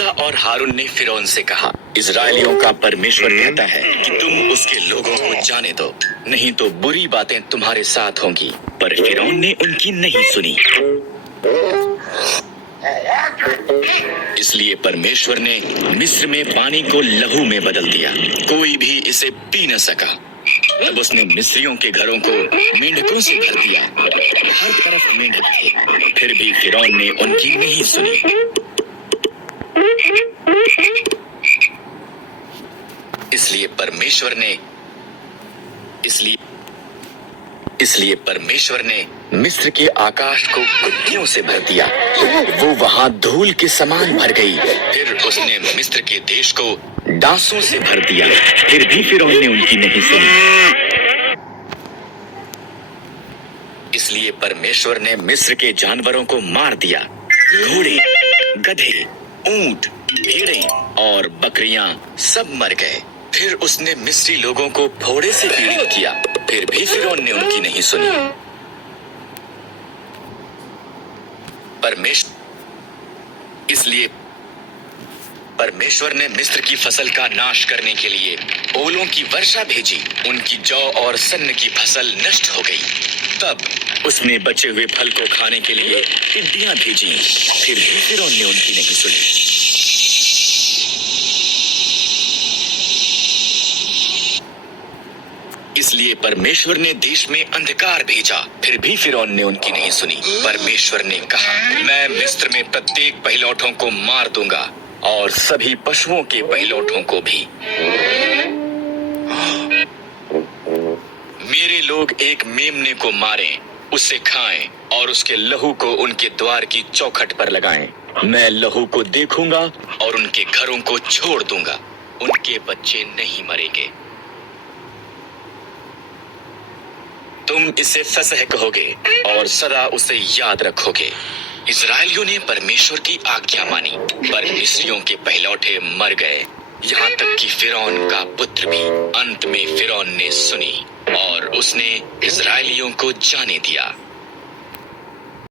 मूसा और हारून ने फिरौन से कहा, इजराइलियों का परमेश्वर कहता है कि तुम उसके लोगों को जाने दो, नहीं तो बुरी बातें तुम्हारे साथ होंगी। पर फिरौन ने उनकी नहीं सुनी। इसलिए परमेश्वर ने मिस्र में पानी को लहू में बदल दिया, कोई भी इसे पी न सका। तब उसने मिस्रियों के घरों को मेंढकों से भर दिया, हर तरफ मेंढक थे, फिर भी फिरौन ने उनकी नहीं सुनी। इसलिए परमेश्वर ने मिस्र के आकाश को कुत्तियों से भर दिया, वो वहां धूल के समान भर गई। फिर उसने मिस्र के देश को डांसों से भर दिया, फिर भी फिरौन ने उनकी नहीं सुनी। इसलिए परमेश्वर ने मिस्र के जानवरों को मार दिया, घोड़े, गधे, ऊंट, भेड़ें और बकरियां सब मर गए। फिर उसने मिस्री लोगों को फोड़े से पीड़ित किया, फिर भी फिरौन ने उनकी नहीं सुनी। इसलिए परमेश्वर ने मिस्र की फसल का नाश करने के लिए ओलों की वर्षा भेजी, उनकी जौ और सन्न की फसल नष्ट हो गई। तब उसने बचे हुए फल को खाने के लिए टिड्डियां भेजी, फिर भी फिरौन ने उनकी नहीं सुनी। इसलिए परमेश्वर ने देश में अंधकार भेजा, फिर भी फिरौन ने उनकी नहीं सुनी। परमेश्वर ने कहा, मैं मिस्र में प्रत्येक पहिलौठों को मार दूंगा और सभी पशुओं के पहिलौठों को भी। मेरे लोग एक मेमने को मारें, उसे खाएं और उसके लहू को उनके द्वार की चौखट पर लगाएं। मैं लहू को देखूंगा और उनके घरों को छोड़ दूंगा, उनके बच्चे नहीं मरेंगे। तुम इसे फसह कहोगे और सदा उसे याद रखोगे। इजराइलियों ने परमेश्वर की आज्ञा मानी, पर मिस्रियों के पहिलौठे मर गए, यहाँ तक कि फिरौन का पुत्र भी। अंत में फिरौन ने सुनी और उसने इजराइलियों को जाने दिया।